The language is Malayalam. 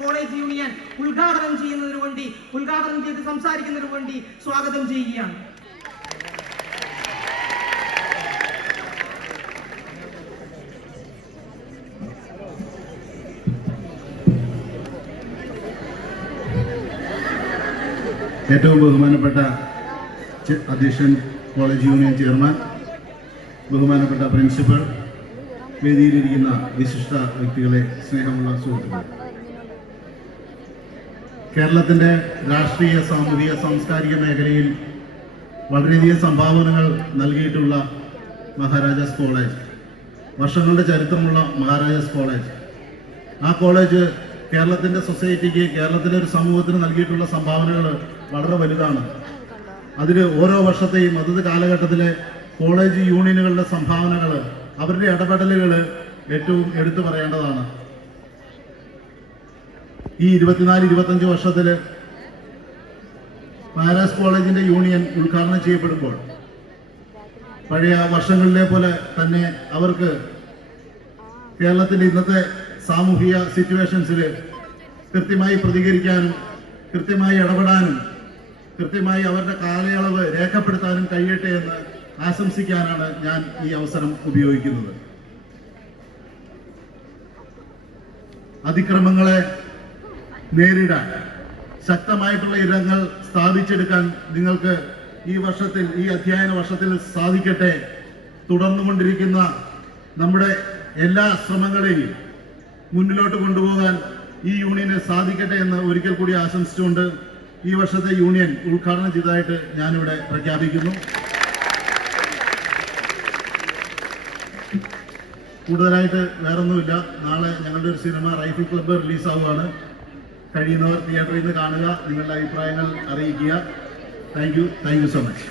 കോളേജ് യൂണിയൻ ഉദ്ഘാടനം ചെയ്ത് സംസാരിക്കുന്നതിനു വേണ്ടി സ്വാഗതം ചെയ്യുകയാണ്. ഏറ്റവും ബഹുമാനപ്പെട്ട അധ്യക്ഷൻ, കോളേജ് യൂണിയൻ ചെയർമാൻ, ബഹുമാനപ്പെട്ട പ്രിൻസിപ്പൽ, വേദിയിലിരിക്കുന്ന വിശിഷ്ട വ്യക്തികളെ, സ്നേഹമുള്ള സുഹൃത്തുക്കൾ, കേരളത്തിൻ്റെ രാഷ്ട്രീയ, സാമൂഹിക, സാംസ്കാരിക മേഖലയിൽ വളരെയധികം സംഭാവനകൾ നൽകിയിട്ടുള്ള മഹാരാജാസ് കോളേജ്, വർഷങ്ങളുടെ ചരിത്രമുള്ള മഹാരാജാസ് കോളേജ്, ആ കോളേജ് കേരളത്തിൻ്റെ സൊസൈറ്റിക്ക്, കേരളത്തിലെ ഒരു സമൂഹത്തിന് നൽകിയിട്ടുള്ള സംഭാവനകൾ വളരെ വലുതാണ്. അതിൽ ഓരോ വർഷത്തെയും അതത് കാലഘട്ടത്തിലെ കോളേജ് യൂണിയനുകളുടെ സംഭാവനകൾ, അവരുടെ ഇടപെടലുകൾ ഏറ്റവും എടുത്തു പറയേണ്ടതാണ്. ഈ 24-25 വർഷത്തിൽ മഹാരാജാസ് കോളേജിന്റെ യൂണിയൻ ഉദ്ഘാടനം ചെയ്യപ്പെടുമ്പോൾ പഴയ വർഷങ്ങളിലെ പോലെ തന്നെ അവർക്ക് കേരളത്തിന്റെ ഇന്നത്തെ സാമൂഹിക സിറ്റുവേഷൻസിൽ കൃത്യമായി പ്രതികരിക്കാനും കൃത്യമായി ഇടപെടാനും കൃത്യമായി അവരുടെ കാലയളവ് രേഖപ്പെടുത്താനും കഴിയട്ടെ എന്ന് ആശംസിക്കാനാണ് ഞാൻ ഈ അവസരം ഉപയോഗിക്കുന്നത്. അതിക്രമങ്ങളെ നേരിടാൻ ശക്തമായിട്ടുള്ള ഇടങ്ങൾ സ്ഥാപിച്ചെടുക്കാൻ നിങ്ങൾക്ക് ഈ വർഷത്തിൽ, ഈ അധ്യയന വർഷത്തിൽ സാധിക്കട്ടെ. തുടർന്നുകൊണ്ടിരിക്കുന്ന നമ്മുടെ എല്ലാ ശ്രമങ്ങളെയും മുന്നിലോട്ട് കൊണ്ടുപോകാൻ ഈ യൂണിയന് സാധിക്കട്ടെ എന്ന് ഒരിക്കൽ കൂടി ആശംസിച്ചുകൊണ്ട് ഈ വർഷത്തെ യൂണിയൻ ഉദ്ഘാടനം ചെയ്തതായിട്ട് ഞാനിവിടെ പ്രഖ്യാപിക്കുന്നു. കൂടുതലായിട്ട് വേറൊന്നുമില്ല. നാളെ ഞങ്ങളുടെ ഒരു സിനിമ റൈഫിൾ ക്ലബ്ബ് റിലീസാവുകയാണ്. കഴിയുന്നവർ തിയേറ്ററിൽ നിന്ന് കാണുക, നിങ്ങളുടെ അഭിപ്രായങ്ങൾ അറിയിക്കുക. Thank you so much.